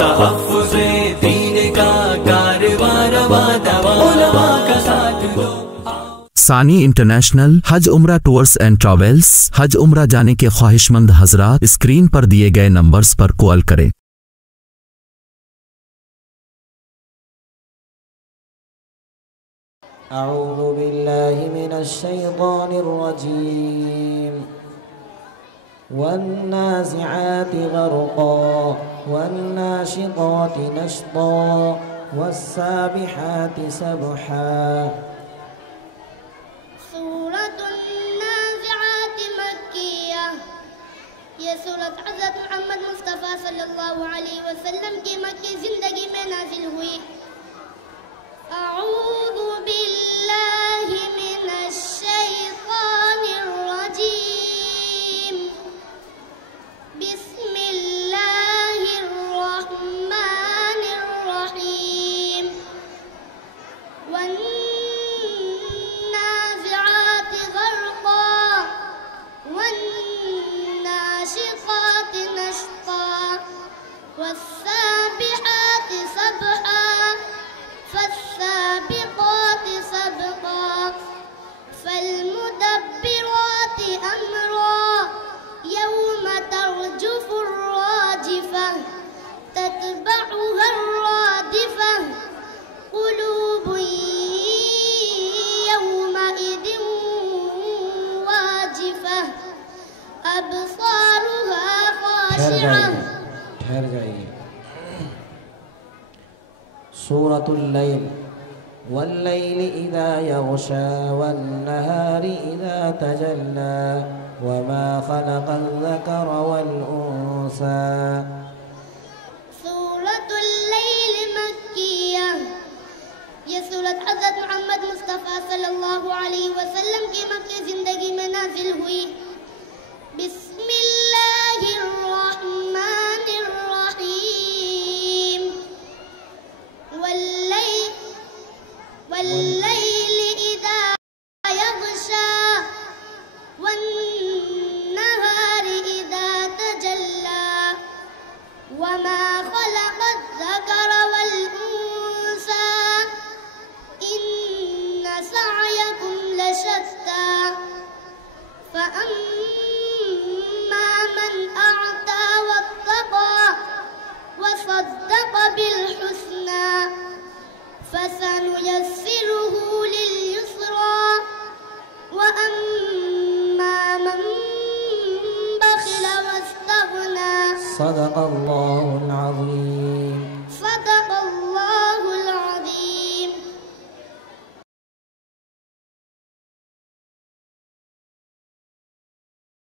तहफ़्फ़ुज़े दीन का कारवां रवां दवा उलमा का साथ दो। सानी इंटरनेशनल हज उम्रा टूर्स एंड ट्रैवल्स। हज उम्रा जाने के ख्वाहिशमंद हजरात स्क्रीन पर दिए गए नंबर्स पर कॉल करें। अऊज़ु बिल्लाहि मिनश शैतानिर रजीम। वन्नाज़िआति ग़र्क़ा वन्नाशिताति नश्ता वस्साबिहाति सबहा। सूरतुन नाज़िआत मक्किया। ये सूरत हज़रत मोहम्मद मुस्तफ़ा सल्लल्लाहु अलैहि वसल्लम की मक्की ज़िंदगी में नाज़िल हुई। अऊज़ु बिल्लाहि मिनश शैतानिर रजीम। बिस्मिल्लाहिर रहमानिर रहीम। वन्नाज़िआति ग़र्क़ा वन्नाशिताति नश्ता वस्साबिहाति सबहा फस्साबिक़ाति सबक़ा फल्मुदब्बिराति अम्रा यौम तर्जुफ़ुर राजिफ़ह तत्बअुहा रादिफ़ह क़ुलूबुन यौमइज़िन वाजिफ़ह अब्सारुहा ख़ाशिअह। ठहर जाइए। सूरतुल लैल वल्लैलि इज़ा यग़शा वन्नहारि इज़ा तजल्ला वमा ख़लक़ल ज़करा वल उन्सा। सूरतुल लैल मक्किया। ये सूरत हज़रत मोहम्मद मुस्तफ़ा सल्लल्लाहु अलैहि वसल्लम की मक्की ज़िंदगी में नाज़िल हुई। बिस्मिल्लाहिर रहमानिर रहीम। वल्लैलि इज़ा यग़शा वन्नहारि इज़ा तजल्ला वमा ख़लक़ल ज़करा वल उन्सा इन्न सअयकुम लशत्ता फ़अम्मा मन अअता वत्तक़ा वसद्दक़ बिलहुस्ना फसनुयस्सिरुहु लिलयुस्रा वअम्मा मन बख़िल वस्तग़ना। सदक़ल्लाहुल अज़ीम।